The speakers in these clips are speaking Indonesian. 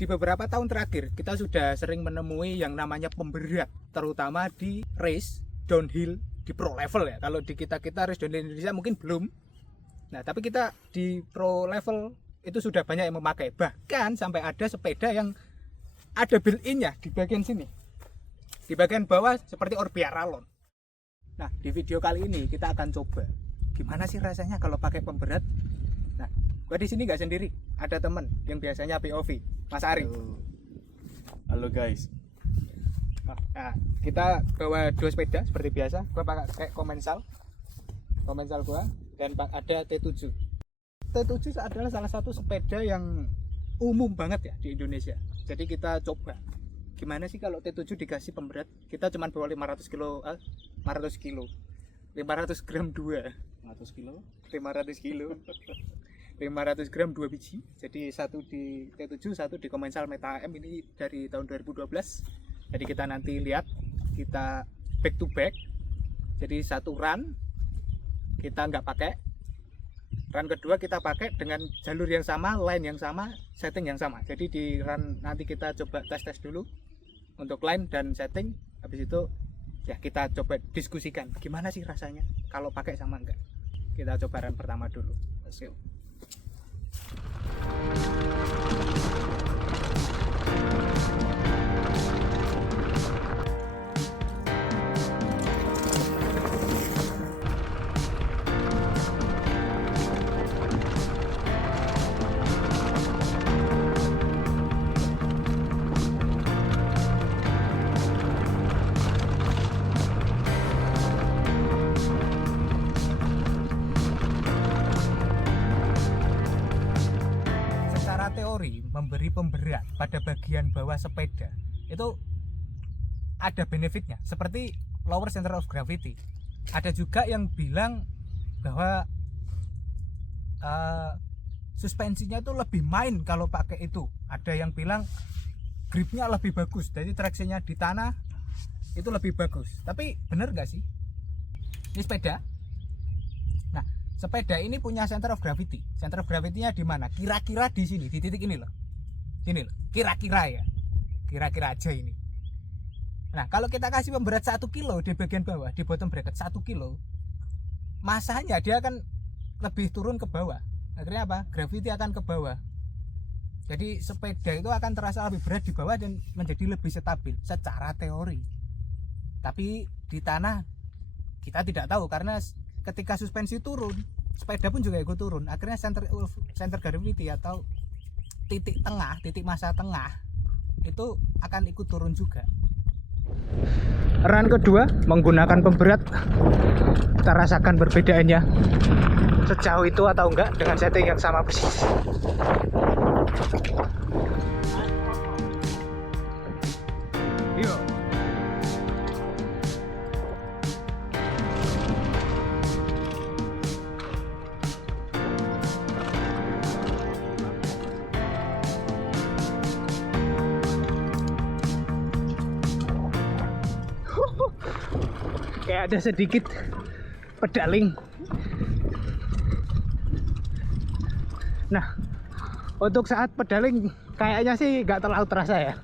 Di beberapa tahun terakhir kita sudah sering menemui yang namanya pemberat, terutama di race downhill di pro level ya. Kalau di kita race downhill Indonesia mungkin belum. Nah, tapi kita di pro level itu sudah banyak yang memakai. Bahkan sampai ada sepeda yang ada built-in-nya di bagian sini. Di bagian bawah seperti Orbea Rallon. Nah, di video kali ini kita akan coba gimana sih rasanya kalau pakai pemberat. Nah, gua di sini nggak sendiri, ada temen yang biasanya POV, Mas Ari. Halo guys. Nah, kita bawa dua sepeda seperti biasa. Gua pakai kayak komensal gua, dan ada T7. T7 adalah salah satu sepeda yang umum banget ya di Indonesia. Jadi kita coba gimana sih kalau T7 dikasih pemberat. Kita cuma bawa 500 gram 100 kilo 500 gram 2 biji. Jadi satu di T7, satu di Komensal Meta AM. Ini dari tahun 2012. Jadi kita nanti lihat, kita back to back. Jadi satu run kita nggak pakai, run kedua kita pakai dengan jalur yang sama, line yang sama, setting yang sama. Jadi di run nanti kita coba tes dulu untuk line dan setting. Habis itu ya kita coba diskusikan gimana sih rasanya kalau pakai sama enggak. Kita coba run pertama dulu. Let's go. Teori memberi pemberat pada bagian bawah sepeda itu ada benefitnya, seperti lower center of gravity. Ada juga yang bilang bahwa suspensinya itu lebih main kalau pakai itu. Ada yang bilang gripnya lebih bagus, jadi traksinya di tanah itu lebih bagus. Tapi bener gak sih ini sepeda? Nah, sepeda ini punya center of gravity. Center of gravity-nya di mana? Kira-kira di sini, di titik ini loh. Sini loh. Kira-kira ya. Kira-kira aja ini. Nah, kalau kita kasih pemberat 1 kilo di bagian bawah, di bottom bracket 1 kilo, masanya dia akan lebih turun ke bawah. Akhirnya apa? Gravity akan ke bawah. Jadi sepeda itu akan terasa lebih berat di bawah dan menjadi lebih stabil secara teori. Tapi di tanah kita tidak tahu, karena ketika suspensi turun, sepeda pun juga ikut turun. Akhirnya center gravity atau titik tengah, titik massa tengah itu akan ikut turun juga. Run kedua menggunakan pemberat, kita rasakan perbedaannya sejauh itu atau enggak dengan setting yang sama persis. Yo. Kayak ada sedikit pedaling. Nah, untuk saat pedaling kayaknya sih nggak terlalu terasa ya.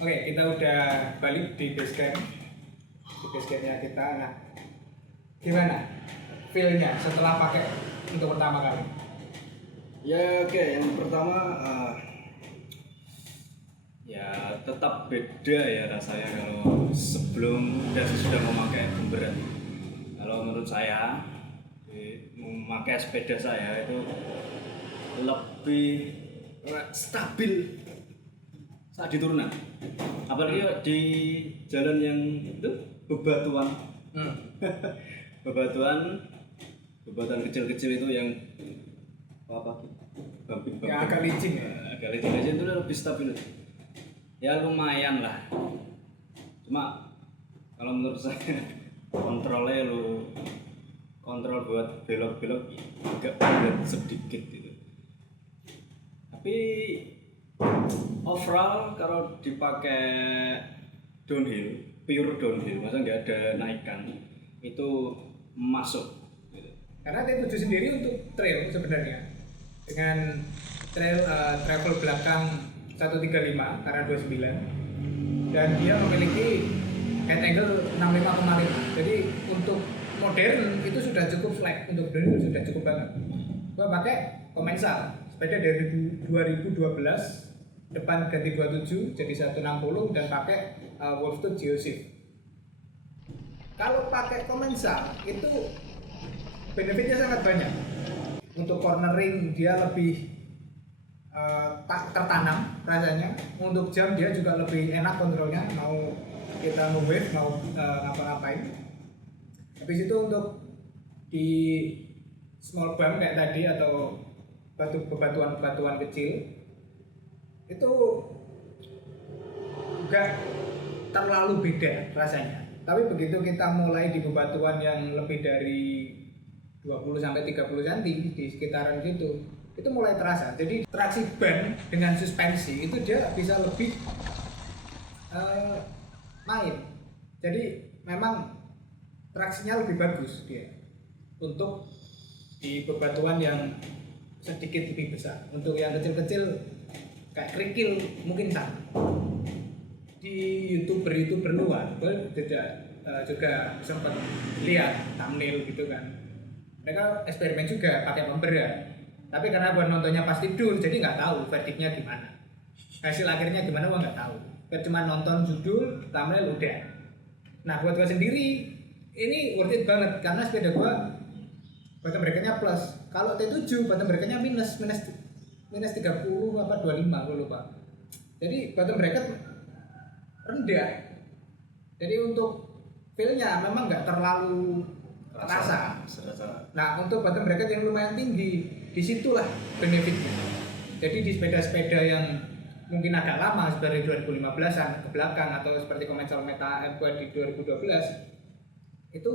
Oke, kita udah balik di base camp. Di base campnya kita. Nah, gimana feel-nya setelah pakai untuk pertama kali? Ya oke, yang pertama ya tetap beda ya rasanya kalau sebelum dan sudah memakai pemberat. Kalau menurut saya memakai sepeda saya itu lebih stabil saat di turunan, apalagi di jalan yang itu bebatuan. bebatuan kecil-kecil itu yang apa Ya agak licin ya. Agak licin aja itu lebih stabil. Ya lumayan lah. Cuma kalau menurut saya kontrolnya kontrol buat belok-belok agak berat sedikit gitu. Tapi overall kalau dipakai downhill, pure downhill, masa nggak ada naikan, itu masuk gitu. Karena T7 sendiri untuk trail sebenarnya dengan travel belakang 135 karena 29 dan dia memiliki head angle 65,5. Jadi untuk modern itu sudah cukup flat, untuk downhill sudah cukup banget. Gua pakai Commencal, sepeda dari 2012, depan ganti 27 jadi 160 dan pakai Wolftooth Geoshift. Kalau pakai Commencal itu benefitnya sangat banyak. Untuk cornering dia lebih tertanam rasanya. Untuk jam dia juga lebih enak kontrolnya, mau kita nge-wave mau ngapa-ngapain. Habis itu untuk di small bump kayak tadi atau bebatuan-bebatuan kecil itu enggak terlalu beda rasanya. Tapi begitu kita mulai di bebatuan yang lebih dari 20 sampai 30 cm di sekitaran situ, itu mulai terasa. Jadi traksi ban dengan suspensi itu dia bisa lebih main. Jadi memang traksinya lebih bagus dia untuk di bebatuan yang sedikit lebih besar. Untuk yang kecil-kecil kayak kerikil mungkin sama. Di youtuber luar juga sempat lihat thumbnail gitu kan, mereka eksperimen juga pakai pemberat, tapi karena gua nontonnya pas tidur jadi nggak tahu verdiknya gimana, hasil akhirnya gimana gua nggak tahu. Gua cuma nonton judul thumbnail udah. Nah buat gua sendiri ini worth it banget karena sepeda gua bottom bracket-nya plus. Kalau T7 bottom bracket-nya minus 30 apa 25 gua lupa. Jadi bottom bracket rendah. Jadi untuk feel-nya memang nggak terlalu terasa. Nah untuk bottom bracket yang lumayan tinggi, disitulah benefitnya. Jadi di sepeda-sepeda yang mungkin agak lama seperti 2015an ke belakang atau seperti Commencal Meta M2 di 2012 itu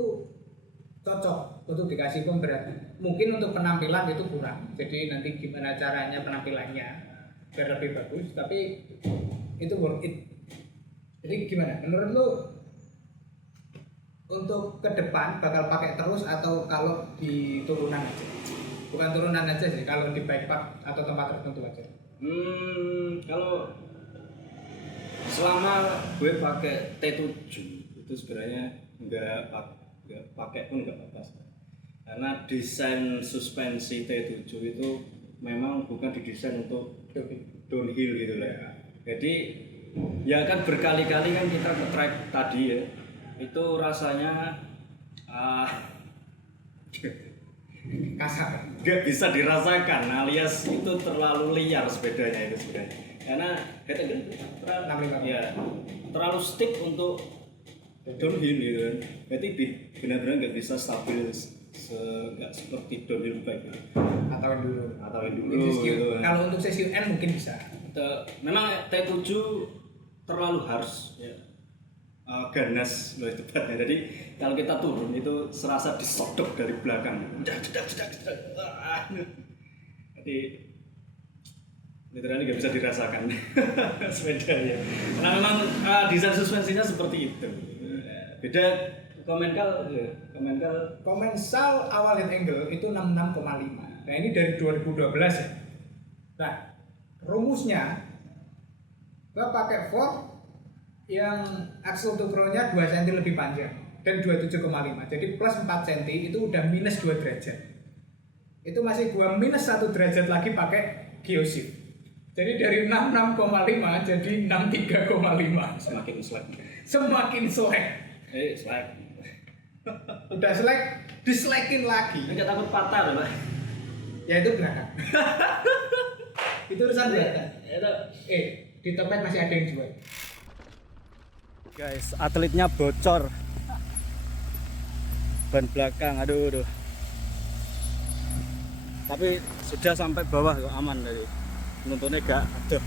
cocok untuk dikasih pemberat. Mungkin untuk penampilan itu kurang. Jadi nanti gimana caranya penampilannya biar lebih bagus, tapi itu worth it. Jadi gimana? Menurut lu untuk ke depan bakal pakai terus atau kalau di turunan aja? Bukan turunan aja sih, kalau di bike park atau tempat tertentu aja. Kalau selama gue pakai T7 itu sebenarnya nggak pakai pun nggak apa-apa. Karena desain suspensi T7 itu memang bukan didesain untuk downhill gitu lah. Jadi ya kan berkali-kali kan kita ke track tadi ya, itu rasanya Kasar, nggak bisa dirasakan, alias itu terlalu liar sepedanya itu sebenarnya. Karena terlalu stick untuk downhill gitu kan. Berarti benar-benar nggak bisa stabil nggak seperti downhill bike gitu. Atau dulu gitu. Kalau untuk sesi UN mungkin bisa. Memang T7 terlalu harus ya, ganas lebih tepatnya. Jadi kalau kita turun itu serasa disodok dari belakang. Jadi literally nggak bisa dirasakan sepedanya. Karena memang desain suspensinya seperti itu. Beda Commencal awal head angle itu 66,5. Nah ini dari 2012 ya. Nah rumusnya gua pakai fork yang axle to ground-nya 2 cm lebih panjang dan 27,5. Jadi plus 4 cm itu udah minus 2 derajat. Itu masih gua minus 1 derajat lagi pakai Geoshift. Jadi dari 66,5 jadi 63,5. Semakin slack. Slack. Udah slack, dislackin lagi. Enggak takut patah loh, Pak. Ya itu belakang. Itu urusan belakang. Di tempat masih ada yang jual. Guys, atletnya bocor. Ban belakang, aduh. Tapi sudah sampai bawah kok aman dari. Nuntutnya gak aduh.